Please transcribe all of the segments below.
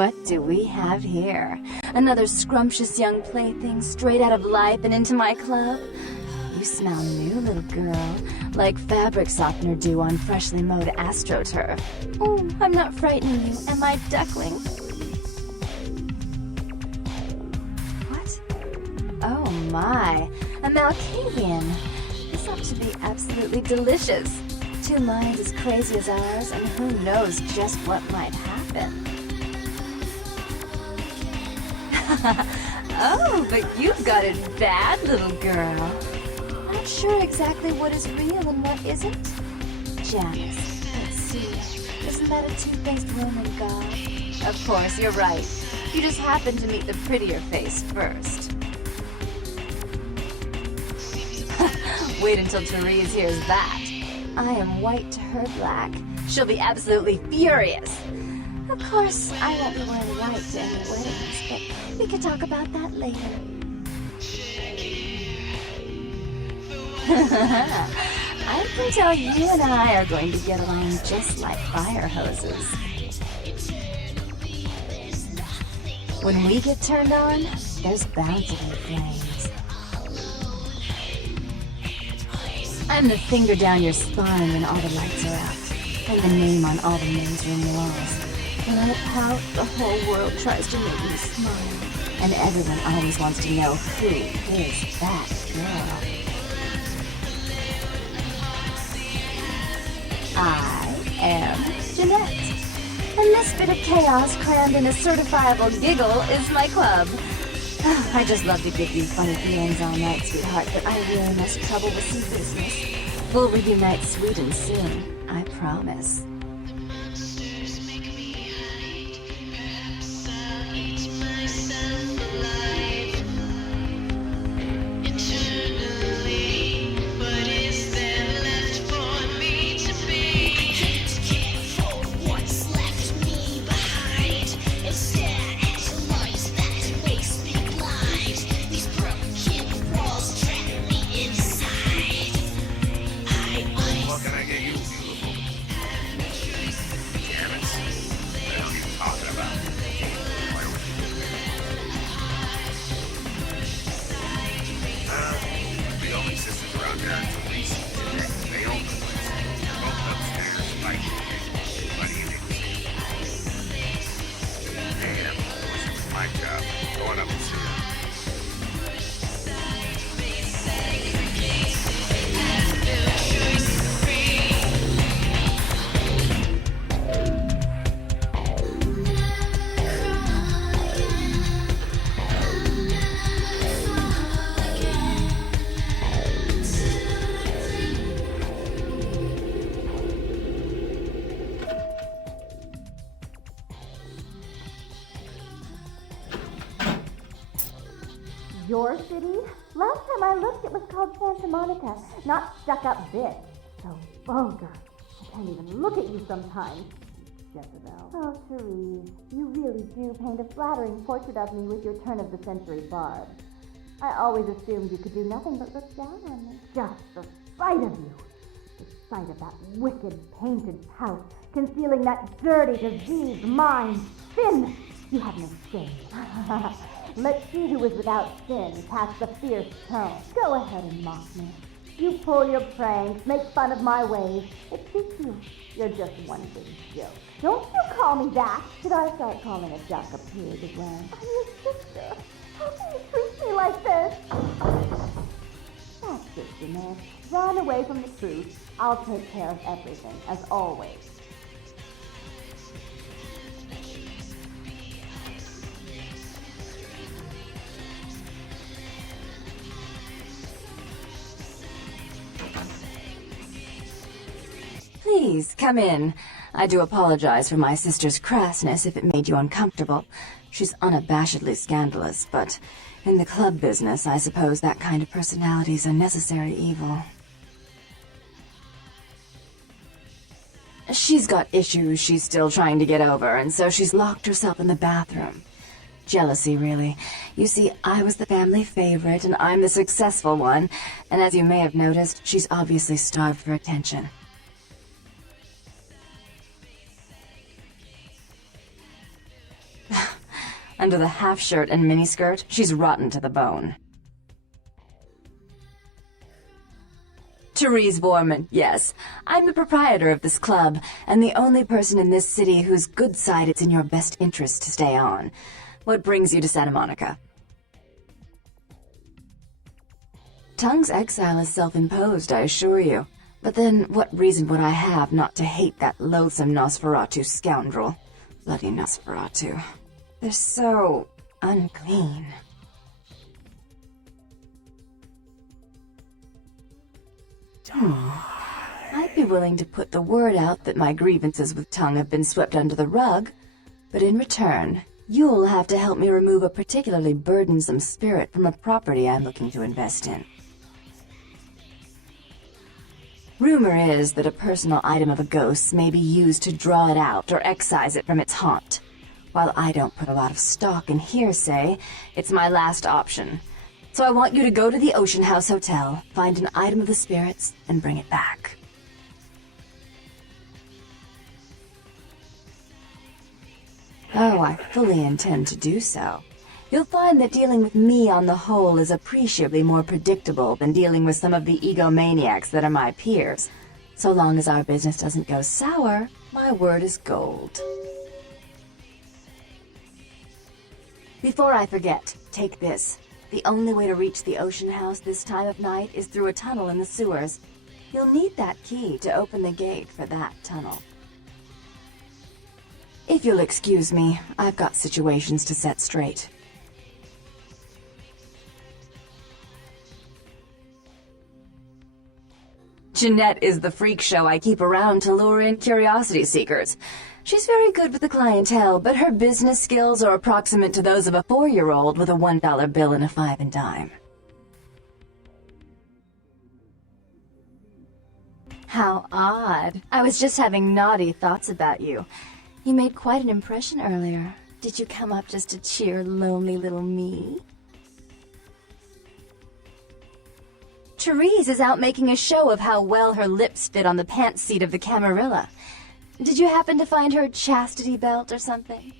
What do we have here? Another scrumptious young plaything straight out of life and into my club? You smell new, little girl, like fabric softener dew on freshly mowed astroturf. Oh, I'm not frightening you, am I, duckling? What? Oh my, a Malkavian. This ought to be absolutely delicious. Two minds as crazy as ours, and who knows just what might happen. Oh, but you've got it bad, little girl. Not sure exactly what is real and what isn't. Janice, let's see. Isn't that a two-faced Roman god? Of course, you're right. You just happened to meet the prettier face first. Wait until Therese hears that. I am white to her black. She'll be absolutely furious. Of course, I won't be wearing white to any weddings, but we could talk about that later. I can tell you and I are going to get along just like fire hoses. When we get turned on, there's bound to be flames. I'm the finger down your spine when all the lights are out, and the name on all the men's room walls. When I pout, the whole world tries to make me smile, and everyone always wants to know who is that girl. I am Jeanette, and this bit of chaos crammed in a certifiable giggle is my club. I just love to give you funny feelings all night, sweetheart, but I really must trouble with some business. We'll reunite sweet and soon, I promise. Your city? Last time I looked, it was called Santa Monica, not stuck-up bitch. So vulgar. I can't even look at you sometimes, Jezebel. Oh, Therese, you really do paint a flattering portrait of me with your turn-of-the-century barb. I always assumed you could do nothing but look down on me. Just the sight of you. The sight of that wicked painted pout, concealing that dirty, diseased mind. Sin! You have no shame. Let's see who is without sin past the fierce tone. Go ahead and mock me. You pull your pranks, make fun of my ways. It suits you. You're just one big joke. Don't you call me that. Should I start calling a duck a pig again? I'm your sister. How can you treat me like this? That's it, Jeanette. Run away from the truth. I'll take care of everything, as always. Please, come in. I do apologize for my sister's crassness if it made you uncomfortable. She's unabashedly scandalous, but in the club business, I suppose that kind of personality's a necessary evil. She's got issues she's still trying to get over, and so she's locked herself in the bathroom. Jealousy, really. You see, I was the family favorite, and I'm the successful one, and as you may have noticed, she's obviously starved for attention. Under the half-shirt and miniskirt, she's rotten to the bone. Therese Vorman, yes. I'm the proprietor of this club, and the only person in this city whose good side it's in your best interest to stay on. What brings you to Santa Monica? Tongue's exile is self-imposed, I assure you. But then, what reason would I have not to hate that loathsome Nosferatu scoundrel? Bloody Nosferatu. They're so unclean. I'd be willing to put the word out that my grievances with Tongue have been swept under the rug, but in return, you'll have to help me remove a particularly burdensome spirit from a property I'm looking to invest in. Rumor is that a personal item of a ghost's may be used to draw it out or excise it from its haunt. While I don't put a lot of stock in hearsay, it's my last option. So I want you to go to the Ocean House Hotel, find an item of the spirits, and bring it back. Oh, I fully intend to do so. You'll find that dealing with me on the whole is appreciably more predictable than dealing with some of the egomaniacs that are my peers. So long as our business doesn't go sour, my word is gold. Before I forget, take this. The only way to reach the Ocean House this time of night is through a tunnel in the sewers. You'll need that key to open the gate for that tunnel. If you'll excuse me, I've got situations to set straight. Jeanette is the freak show I keep around to lure in curiosity seekers. She's very good with the clientele, but her business skills are approximate to those of a 4-year-old with a $1 bill and a 5 and dime. How odd. I was just having naughty thoughts about you. You made quite an impression earlier. Did you come up just to cheer lonely little me? Therese is out making a show of how well her lips fit on the pants seat of the Camarilla. Did you happen to find her chastity belt or something?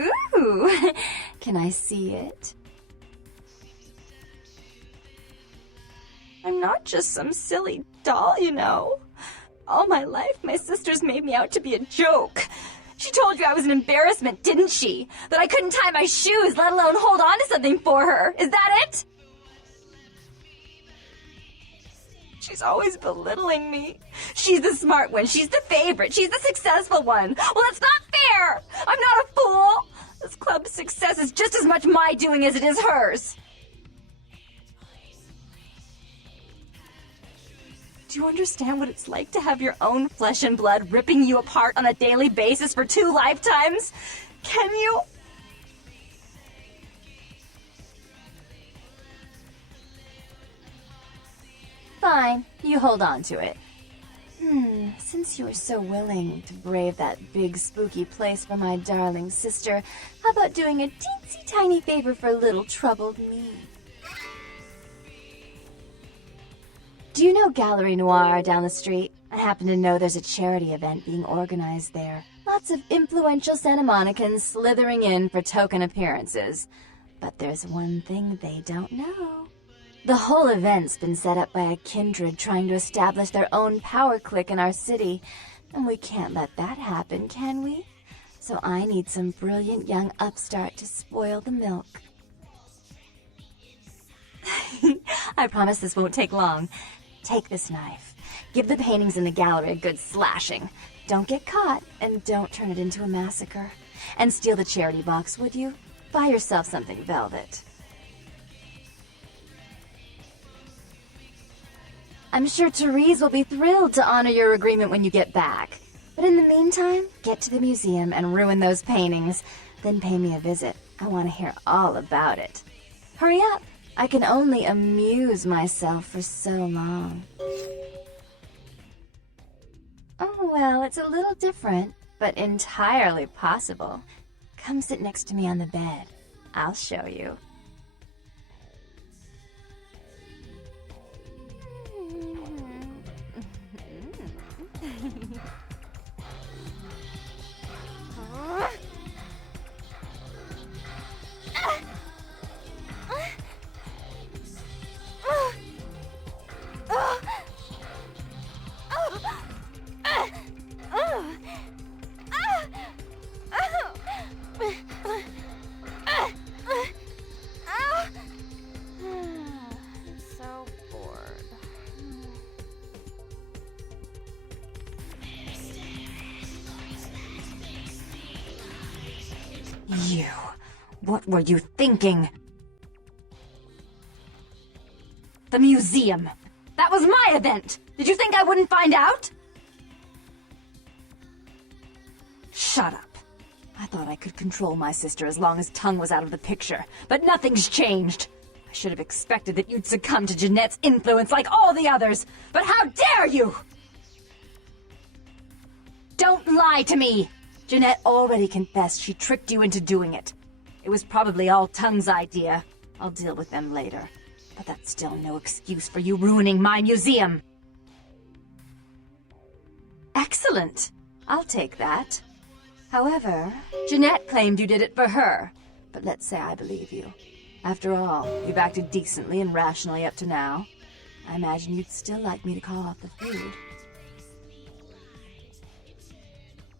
Ooh! Can I see it? I'm not just some silly doll, you know. All my life, my sisters made me out to be a joke. She told you I was an embarrassment, didn't she? That I couldn't tie my shoes, let alone hold on to something for her. Is that it? She's always belittling me. She's the smart one. She's the favorite. She's the successful one. Well, that's not fair. I'm not a fool. This club's success is just as much my doing as it is hers. Do you understand what it's like to have your own flesh and blood ripping you apart on a daily basis for 2 lifetimes? Can you? Fine, you hold on to it. Since you were so willing to brave that big spooky place for my darling sister, how about doing a teensy tiny favor for little troubled me? Do you know Gallery Noir down the street? I happen to know there's a charity event being organized there. Lots of influential Santa Monicans slithering in for token appearances. But there's one thing they don't know. The whole event's been set up by a kindred trying to establish their own power clique in our city. And we can't let that happen, can we? So I need some brilliant young upstart to spoil the milk. I promise this won't take long. Take this knife. Give the paintings in the gallery a good slashing. Don't get caught, and don't turn it into a massacre. And steal the charity box, would you? Buy yourself something velvet. I'm sure Therese will be thrilled to honor your agreement when you get back. But in the meantime, get to the museum and ruin those paintings. Then pay me a visit. I want to hear all about it. Hurry up. I can only amuse myself for so long. Oh, well, it's a little different, but entirely possible. Come sit next to me on the bed. I'll show you. You. What were you thinking? The museum. That was my event! Did you think I wouldn't find out? Shut up. I thought I could control my sister as long as Tongue was out of the picture, but nothing's changed. I should have expected that you'd succumb to Jeanette's influence like all the others, but how dare you! Don't lie to me! Jeanette already confessed she tricked you into doing it. It was probably all Tongue's idea. I'll deal with them later. But that's still no excuse for you ruining my museum. Excellent. I'll take that. However, Jeanette claimed you did it for her. But let's say I believe you. After all, you've acted decently and rationally up to now. I imagine you'd still like me to call off the food.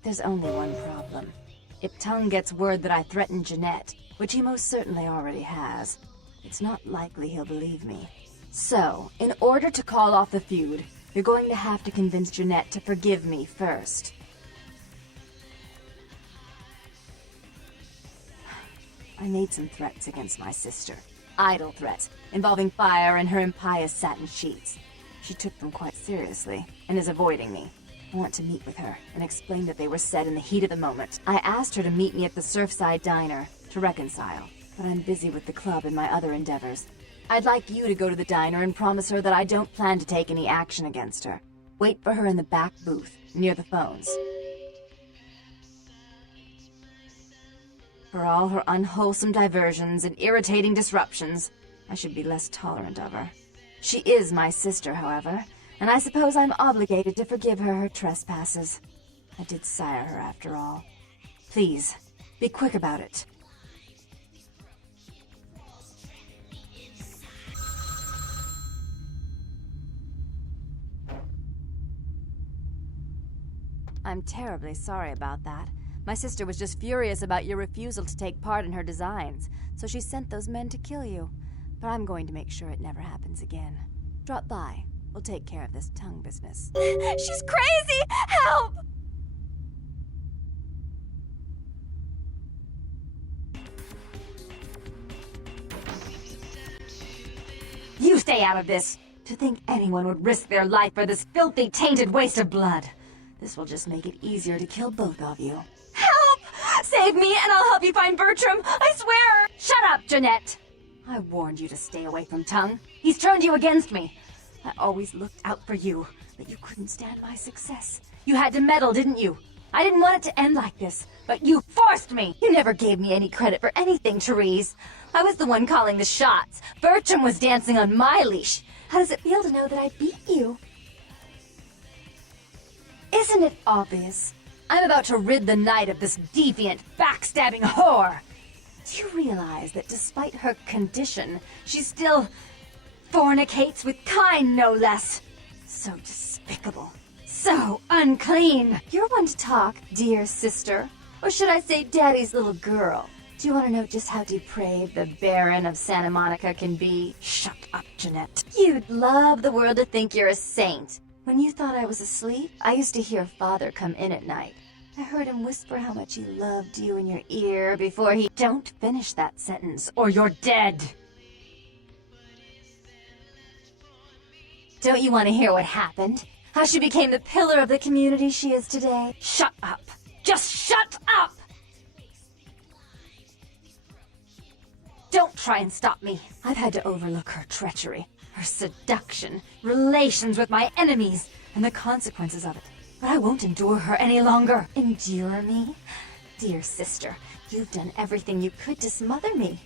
There's only one problem. If Tongue gets word that I threatened Jeanette, which he most certainly already has, it's not likely he'll believe me. So, in order to call off the feud, you're going to have to convince Jeanette to forgive me first. I made some threats against my sister. Idle threats, involving fire and her impious satin sheets. She took them quite seriously, and is avoiding me. I want to meet with her, and explain that they were said in the heat of the moment. I asked her to meet me at the Surfside Diner, to reconcile, but I'm busy with the club and my other endeavors. I'd like you to go to the diner and promise her that I don't plan to take any action against her. Wait for her in the back booth, near the phones. For all her unwholesome diversions and irritating disruptions, I should be less tolerant of her. She is my sister, however, and I suppose I'm obligated to forgive her her trespasses. I did sire her, after all. Please, be quick about it. I'm terribly sorry about that. My sister was just furious about your refusal to take part in her designs, so she sent those men to kill you. But I'm going to make sure it never happens again. Drop by. We'll take care of this Tongue business. She's crazy! Help! You stay out of this! To think anyone would risk their life for this filthy, tainted waste of blood. This will just make it easier to kill both of you. Help! Save me and I'll help you find Bertram! I swear! Shut up, Jeanette! I warned you to stay away from Tongue. He's turned you against me. I always looked out for you, but you couldn't stand my success. You had to meddle, didn't you? I didn't want it to end like this, but you forced me! You never gave me any credit for anything, Therese. I was the one calling the shots. Bertram was dancing on my leash. How does it feel to know that I beat you? Isn't it obvious? I'm about to rid the night of this deviant, backstabbing whore. Do you realize that despite her condition, she still fornicates with kind, no less? So despicable. So unclean. You're one to talk, dear sister. Or should I say daddy's little girl? Do you want to know just how depraved the Baron of Santa Monica can be? Shut up, Jeanette. You'd love the world to think you're a saint. When you thought I was asleep, I used to hear Father come in at night. I heard him whisper how much he loved you in your ear before he... Don't finish that sentence, or you're dead! Don't you want to hear what happened? How she became the pillar of the community she is today? Shut up! Just shut up! Don't try and stop me. I've had to overlook her treachery, her seduction, relations with my enemies, and the consequences of it. But I won't endure her any longer. Endure me? Dear sister, you've done everything you could to smother me.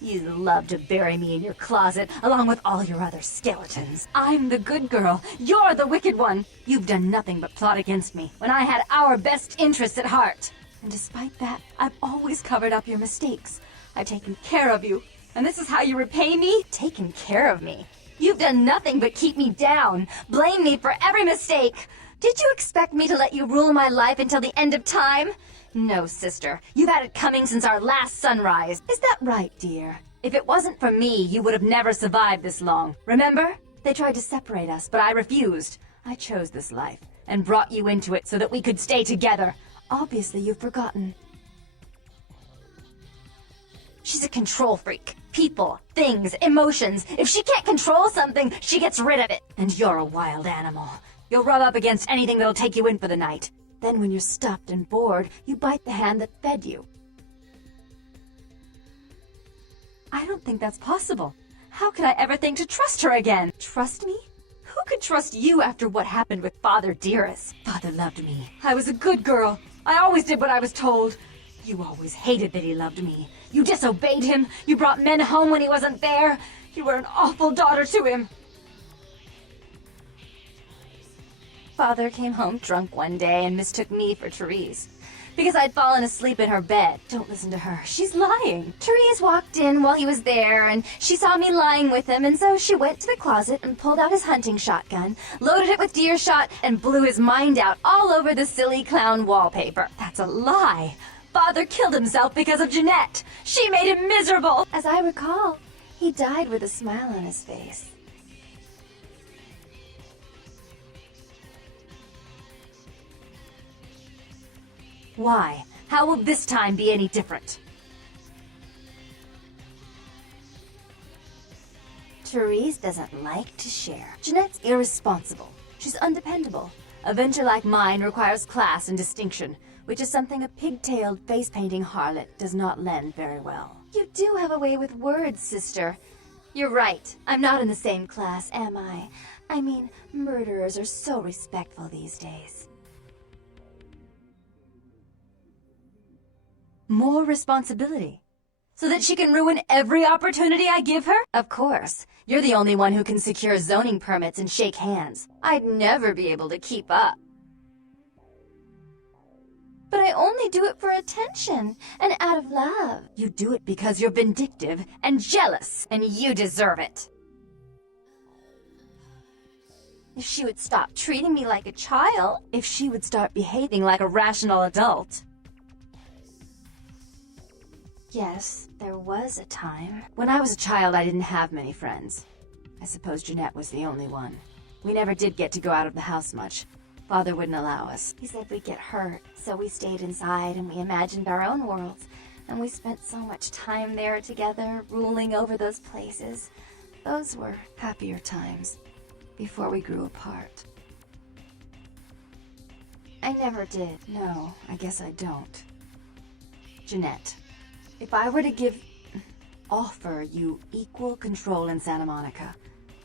You love to bury me in your closet, along with all your other skeletons. I'm the good girl. You're the wicked one. You've done nothing but plot against me, when I had our best interests at heart. And despite that, I've always covered up your mistakes. I've taken care of you. And this is how you repay me? Taken care of me. You've done nothing but keep me down. Blame me for every mistake. Did you expect me to let you rule my life until the end of time? No, sister. You've had it coming since our last sunrise. Is that right, dear? If it wasn't for me, you would have never survived this long. Remember? They tried to separate us, but I refused. I chose this life, and brought you into it so that we could stay together. Obviously, you've forgotten. She's a control freak. People, things, emotions. If she can't control something, she gets rid of it. And you're a wild animal. You'll rub up against anything that'll take you in for the night. Then when you're stuffed and bored, you bite the hand that fed you. I don't think that's possible. How could I ever think to trust her again? Trust me? Who could trust you after what happened with Father Therese? Father loved me. I was a good girl. I always did what I was told. You always hated that he loved me. You disobeyed him. You brought men home when he wasn't there. You were an awful daughter to him. Father came home drunk one day and mistook me for Therese. Because I'd fallen asleep in her bed. Don't listen to her. She's lying. Therese walked in while he was there, and she saw me lying with him, and so she went to the closet and pulled out his hunting shotgun, loaded it with deer shot, and blew his mind out all over the silly clown wallpaper. That's a lie. Father killed himself because of Jeanette. She made him miserable. As I recall, he died with a smile on his face. Why? How will this time be any different? Therese doesn't like to share. Jeanette's irresponsible. She's undependable. A venture like mine requires class and distinction, which is something a pigtailed, face-painting harlot does not lend very well. You do have a way with words, sister. You're right. I'm not in the same class, am I? I mean, murderers are so respectful these days. More responsibility. So that she can ruin every opportunity I give her? Of course. You're the only one who can secure zoning permits and shake hands. I'd never be able to keep up. But I only do it for attention and out of love. You do it because you're vindictive and jealous, and you deserve it. If she would stop treating me like a child, if she would start behaving like a rational adult. Yes, there was a time. When I was a child, I didn't have many friends. I suppose Jeanette was the only one. We never did get to go out of the house much. Father wouldn't allow us. He said we'd get hurt, so we stayed inside and we imagined our own worlds. And we spent so much time there together, ruling over those places. Those were happier times, before we grew apart. I never did. No, I guess I don't. Jeanette. If I were to offer you equal control in Santa Monica,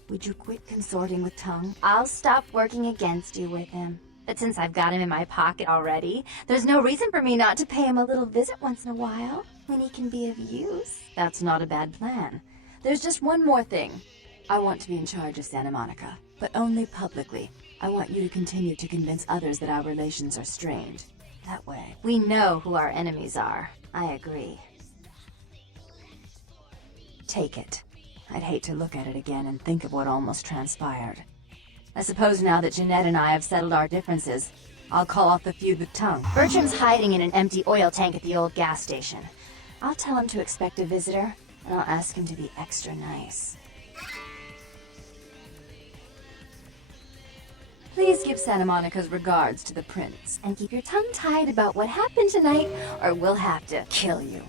would you quit consorting with Tongue? I'll stop working against you with him. But since I've got him in my pocket already, there's no reason for me not to pay him a little visit once in a while, when he can be of use. That's not a bad plan. There's just one more thing. I want to be in charge of Santa Monica, but only publicly. I want you to continue to convince others that our relations are strained. That way, we know who our enemies are. I agree. Take it. I'd hate to look at it again and think of what almost transpired. I suppose now that Jeanette and I have settled our differences, I'll call off the feud with Tongue. Bertram's hiding in an empty oil tank at the old gas station. I'll tell him to expect a visitor, and I'll ask him to be extra nice. Please give Santa Monica's regards to the prince, and keep your tongue tied about what happened tonight, or we'll have to kill you.